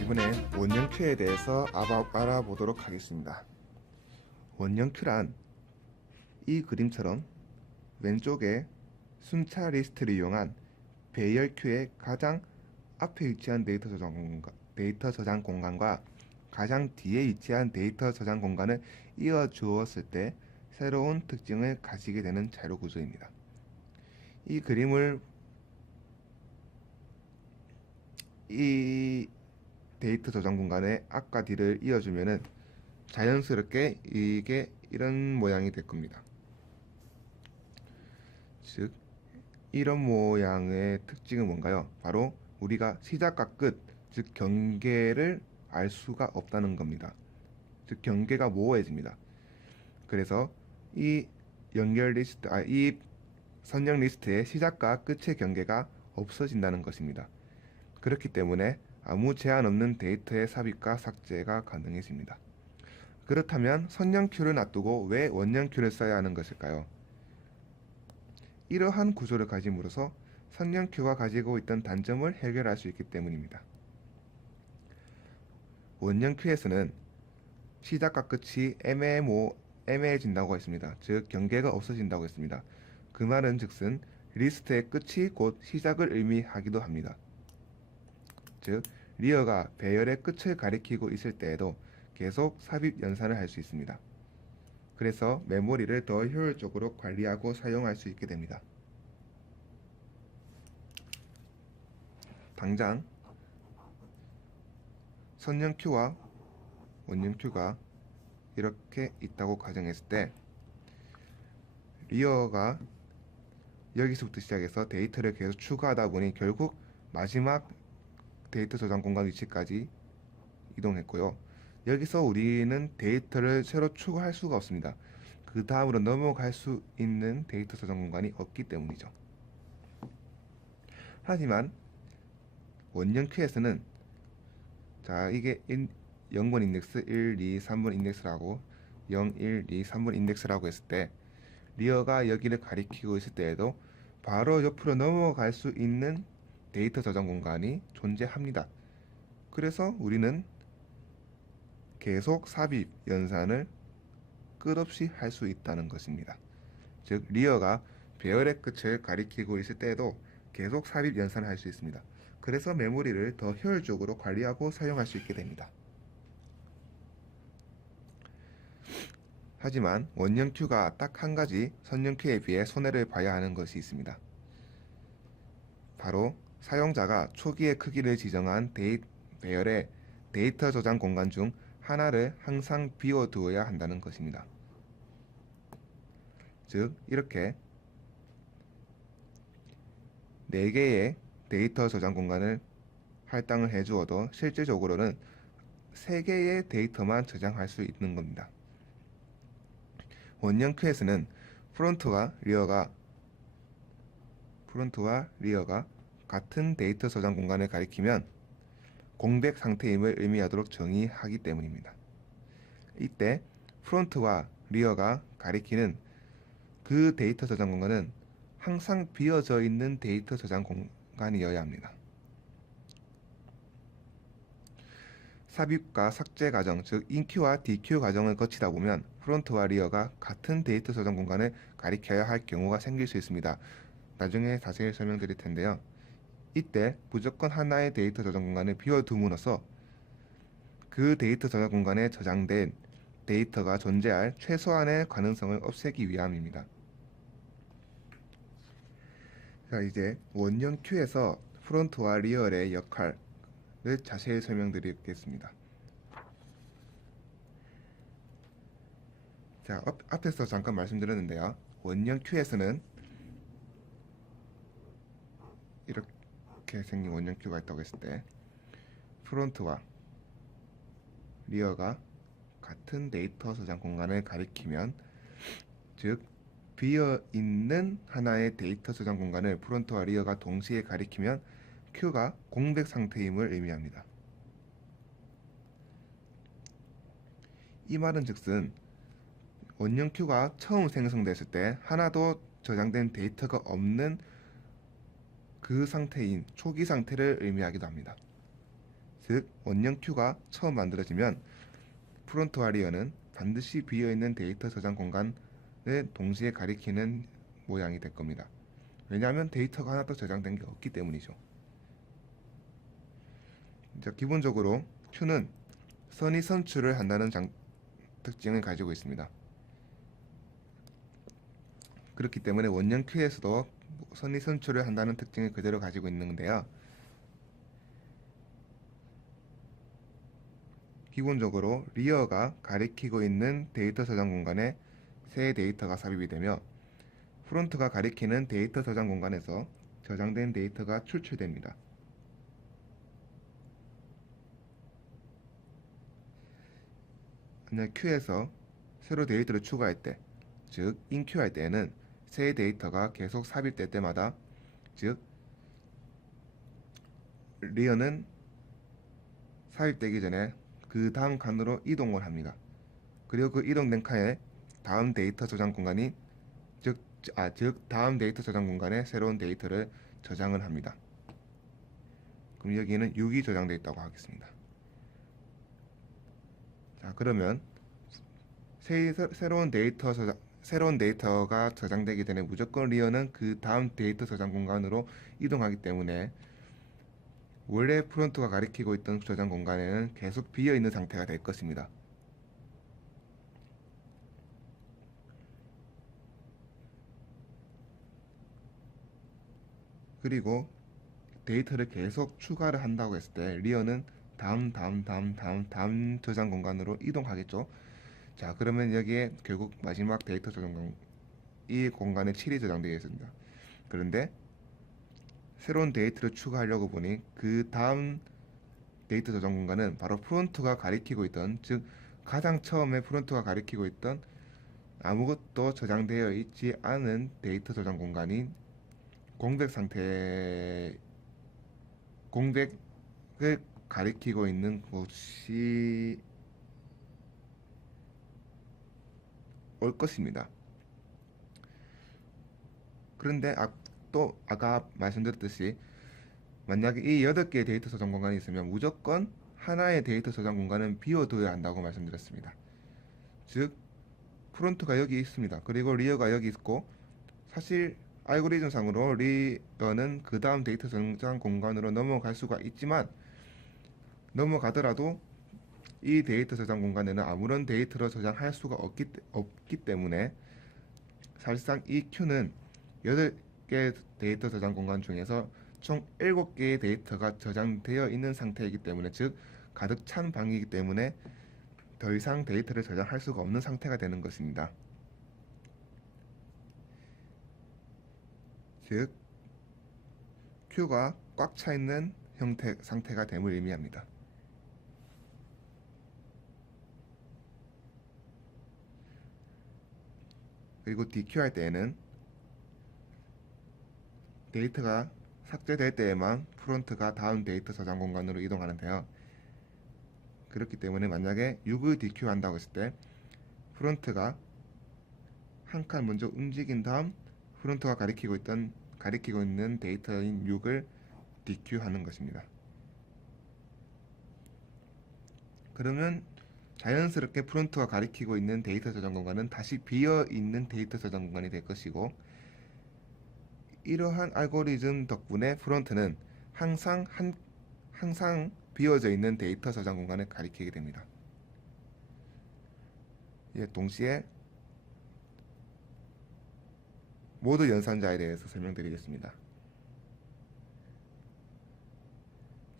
이번엔 원형 큐에 대해서 알아보도록 하겠습니다. 원형 큐란 이 그림처럼 왼쪽에 순차 리스트를 이용한 배열 큐의 가장 앞에 위치한 데이터 저장 공간과 가장 뒤에 위치한 데이터 저장 공간을 이어 주었을 때 새로운 특징을 가지게 되는 자료 구조입니다. 이 그림을 이 데이터 저장 공간에 앞과 뒤를 이어주면은 자연스럽게 이게 이런 모양이 될 겁니다. 즉 이런 모양의 특징은 뭔가요? 바로 우리가 시작과 끝, 즉 경계를 알 수가 없다는 겁니다. 즉 경계가 모호해집니다. 그래서 이 이 선형 리스트의 시작과 끝의 경계가 없어진다는 것입니다. 그렇기 때문에 아무 제한 없는 데이터의 삽입과 삭제가 가능해집니다. 그렇다면 선형 큐를 놔두고 왜 원형 큐를 써야 하는 것일까요? 이러한 구조를 가짐으로써 선형 큐가 가지고 있던 단점을 해결할 수 있기 때문입니다. 원형 큐에서는 시작과 끝이 애매해진다고 했습니다. 즉 경계가 없어진다고 했습니다. 그 말은 즉슨 리스트의 끝이 곧 시작을 의미하기도 합니다. 즉 리어가 배열의 끝을 가리키고 있을 때에도 계속 삽입 연산을 할 수 있습니다. 그래서 메모리를 더 효율적으로 관리하고 사용할 수 있게 됩니다. 당장 선형 큐와 원형 큐가 이렇게 있다고 가정했을 때 리어가 여기서부터 시작해서 데이터를 계속 추가하다 보니 결국 마지막 데이터 저장 공간 위치까지 이동했고요. 여기서 우리는 데이터를 새로 추가할 수가 없습니다. 그 다음으로 넘어갈 수 있는 데이터 저장 공간이 없기 때문이죠. 하지만 원형 큐에서는 자 이게 0번 인덱스, 1, 2, 3번 인덱스라고 0, 1, 2, 3번 인덱스라고 했을 때 리어가 여기를 가리키고 있을 때에도 바로 옆으로 넘어갈 수 있는 데이터 저장 공간이 존재합니다. 그래서 우리는 계속 삽입, 연산을 끝없이 할 수 있다는 것입니다. 즉 리어가 배열의 끝을 가리키고 있을 때에도 계속 삽입, 연산을 할 수 있습니다. 그래서 메모리를 더 효율적으로 관리하고 사용할 수 있게 됩니다. 하지만 원형 큐가 딱 한 가지 선형 큐에 비해 손해를 봐야 하는 것이 있습니다. 바로 사용자가 초기의 크기를 지정한 배열의 데이터 저장 공간 중 하나를 항상 비워두어야 한다는 것입니다. 즉 이렇게 4개의 데이터 저장 공간을 할당을 해주어도 실질적으로는 3개의 데이터만 저장할 수 있는 겁니다. 원형 큐에서는 프론트와 리어가 같은 데이터 저장 공간을 가리키면 공백 상태임을 의미하도록 정의하기 때문입니다. 이때 프론트와 리어가 가리키는 그 데이터 저장 공간은 항상 비어져 있는 데이터 저장 공간이어야 합니다. 삽입과 삭제 과정, 즉 인큐와 디큐 과정을 거치다 보면 프론트와 리어가 같은 데이터 저장 공간을 가리켜야 할 경우가 생길 수 있습니다. 나중에 자세히 설명드릴 텐데요. 이때 무조건 하나의 데이터 저장 공간을 비워둠으로써 그 데이터 저장 공간에 저장된 데이터가 존재할 최소한의 가능성을 없애기 위함입니다. 자, 이제 원형 큐에서 프론트와 리어의 역할을 자세히 설명드리겠습니다. 자, 앞에서 잠깐 말씀드렸는데요. 원형 큐에서는 이렇게 생긴 원형 큐가 있다고 했을 때 프론트와 리어가 같은 데이터 저장 공간을 가리키면, 즉 비어있는 하나의 데이터 저장 공간을 프론트와 리어가 동시에 가리키면 큐가 공백 상태임을 의미합니다. 이 말은 즉슨 원형 큐가 처음 생성됐을 때 하나도 저장된 데이터가 없는 그 상태인 초기 상태를 의미하기도 합니다. 즉 원형 큐가 처음 만들어지면 프론트와 리어는 반드시 비어있는 데이터 저장 공간을 동시에 가리키는 모양이 될 겁니다. 왜냐하면 데이터가 하나도 저장된 게 없기 때문이죠. 자, 기본적으로 큐는 선의 선출을 한다는 특징을 가지고 있습니다. 그렇기 때문에 원형 큐에서도 선의 선출을 한다는 특징을 그대로 가지고 있는데요. 기본적으로 리어가 가리키고 있는 데이터 저장 공간에 새 데이터가 삽입이 되며 프론트가 가리키는 데이터 저장 공간에서 저장된 데이터가 출출됩니다. 만약 큐에서 새로 데이터를 추가할 때, 즉 인큐할 때에는 새 데이터가 계속 삽입될 때마다, 즉 리어는 삽입되기 전에 그 다음 칸으로 이동을 합니다. 그리고 그 이동된 칸에 다음 데이터 저장 공간이 즉 다음 데이터 저장 공간에 새로운 데이터를 저장을 합니다. 그럼 여기에는 6이 저장되어 있다고 하겠습니다. 자, 그러면 새로운 데이터가 저장되기 전에 무조건 리어는 그 다음 데이터 저장 공간으로 이동하기 때문에 원래 프론트가 가리키고 있던 저장 공간에는 계속 비어 있는 상태가 될 것입니다. 그리고 데이터를 계속 추가를 한다고 했을 때 리어는 다음 저장 공간으로 이동하겠죠. 자, 그러면 여기에 결국 마지막 데이터 저장 공간, 이 공간에 7이 저장되어 있습니다. 그런데 새로운 데이터를 추가하려고 보니 그 다음 데이터 저장 공간은 바로 프론트가 가리키고 있던, 즉 가장 처음에 프론트가 가리키고 있던 아무것도 저장되어 있지 않은 데이터 저장 공간인 공백을 가리키고 있는 곳이 올 것입니다. 그런데 또 아까 말씀드렸듯이 만약에 이 8개의 데이터 저장 공간이 있으면 무조건 하나의 데이터 저장 공간은 비워둬야 한다고 말씀드렸습니다. 즉 프론트가 여기 있습니다. 그리고 리어가 여기 있고, 사실 알고리즘 상으로 리어는 그 다음 데이터 저장 공간으로 넘어갈 수가 있지만, 넘어가더라도 이 데이터 저장 공간에는 아무런 데이터를 저장할 수가 없기 때문에 사실상 이 큐는 8개 데이터 저장 공간 중에서 총 7개의 데이터가 저장되어 있는 상태이기 때문에, 즉 가득 찬 방이기 때문에 더 이상 데이터를 저장할 수가 없는 상태가 되는 것입니다. 즉 큐가 꽉 차 있는 상태가 됨을 의미합니다. 그리고 DQ 할 때에는 데이터가 삭제될 때에만 프론트가 다음 데이터 저장 공간으로 이동하는데요. 그렇기 때문에 만약에 6을 DQ 한다고 했을 때 프론트가 한 칸 먼저 움직인 다음 프론트가 가리키고 있는 데이터인 6을 DQ 하는 것입니다. 그러면 자연스럽게 프론트가 가리키고 있는 데이터 저장 공간은 다시 비어 있는 데이터 저장 공간이 될 것이고, 이러한 알고리즘 덕분에 프론트는 항상 비어져 있는 데이터 저장 공간을 가리키게 됩니다. 동시에 모드 연산자에 대해서 설명드리겠습니다.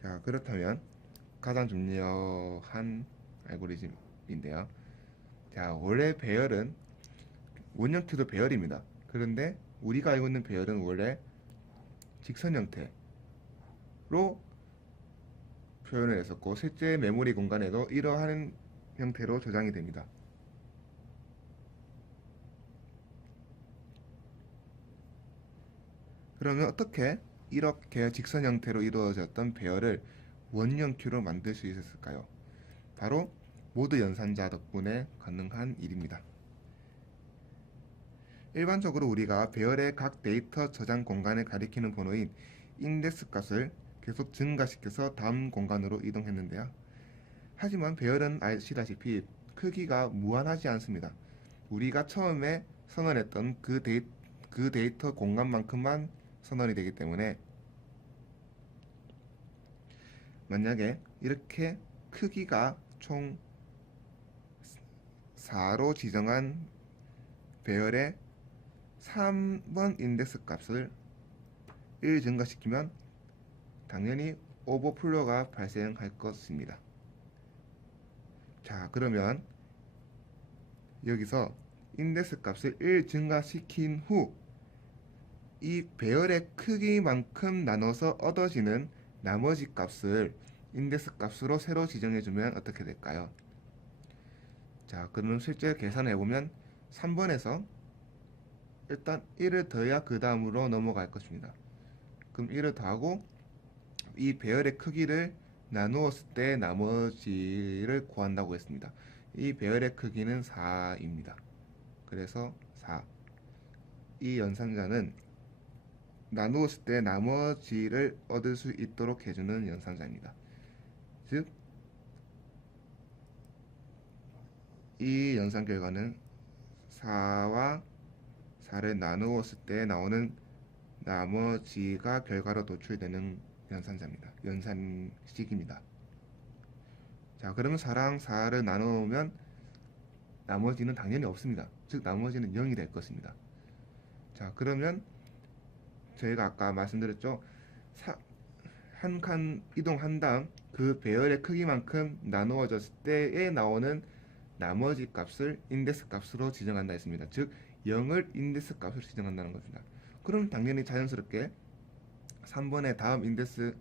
자, 그렇다면 가장 중요한 알고리즘인데요. 자, 원래 배열은 원형 큐도 배열입니다. 그런데 우리가 알고 있는 배열은 원래 직선 형태로 표현을 했었고, 실제 메모리 공간에도 이러한 형태로 저장이 됩니다. 그러면 어떻게 이렇게 직선 형태로 이루어졌던 배열을 원형 큐로 만들 수 있었을까요? 바로 모드 연산자 덕분에 가능한 일입니다. 일반적으로 우리가 배열의 각 데이터 저장 공간을 가리키는 번호인 인덱스 값을 계속 증가시켜서 다음 공간으로 이동했는데요. 하지만 배열은 아시다시피 크기가 무한하지 않습니다. 우리가 처음에 선언했던 그 데이터 공간만큼만 선언이 되기 때문에 만약에 이렇게 크기가 총 4로 지정한 배열의 3번 인덱스 값을 1 증가시키면 당연히 오버플로가 발생할 것입니다. 자, 그러면 여기서 인덱스 값을 1 증가시킨 후 이 배열의 크기만큼 나눠서 얻어지는 나머지 값을 인덱스 값으로 새로 지정해주면 어떻게 될까요? 자, 그러면 실제 계산해 보면 3번에서 일단 1을 더해야 그 다음으로 넘어갈 것입니다. 그럼 1을 더하고 이 배열의 크기를 나누었을 때 나머지를 구한다고 했습니다. 이 배열의 크기는 4입니다. 그래서 4. 이 연산자는 나누었을 때 나머지를 얻을 수 있도록 해주는 연산자입니다. 즉, 이 연산 결과는 4와 4를 나누었을 때 나오는 나머지가 결과로 도출되는 연산자입니다. 연산식입니다. 자, 그러면 4랑 4를 나누면 나머지는 당연히 없습니다. 즉, 나머지는 0이 될 것입니다. 자, 그러면 저희가 아까 말씀드렸죠. 한 칸 이동한 다음 그 배열의 크기만큼 나누어졌을 때에 나오는 나머지 값을 인덱스 값으로 지정한다 했습니다. 즉 0을 인덱스 값으로 지정한다는 겁니다. 그럼 당연히 자연스럽게 3번의 다음 인덱스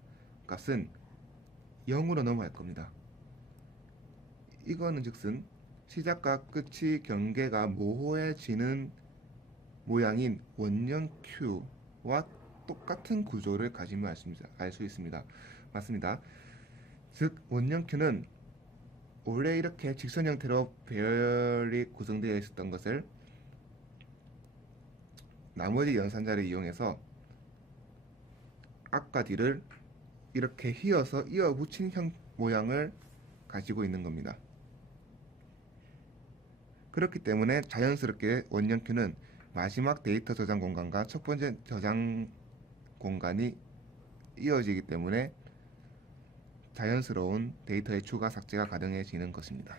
값은 0으로 넘어갈 겁니다. 이거는 즉슨 시작과 끝이 경계가 모호해지는 모양인 원형 Q와 똑같은 구조를 가지면 알 수 있습니다. 맞습니다. 즉 원형 Q는 원래 이렇게 직선 형태로 배열이 구성되어 있었던 것을 나머지 연산자를 이용해서 앞과 뒤를 이렇게 휘어서 이어 붙인 모양을 가지고 있는 겁니다. 그렇기 때문에 자연스럽게 원형 Q는 마지막 데이터 저장 공간과 첫 번째 저장 공간이 이어지기 때문에 자연스러운 데이터의 추가 삭제가 가능해지는 것입니다.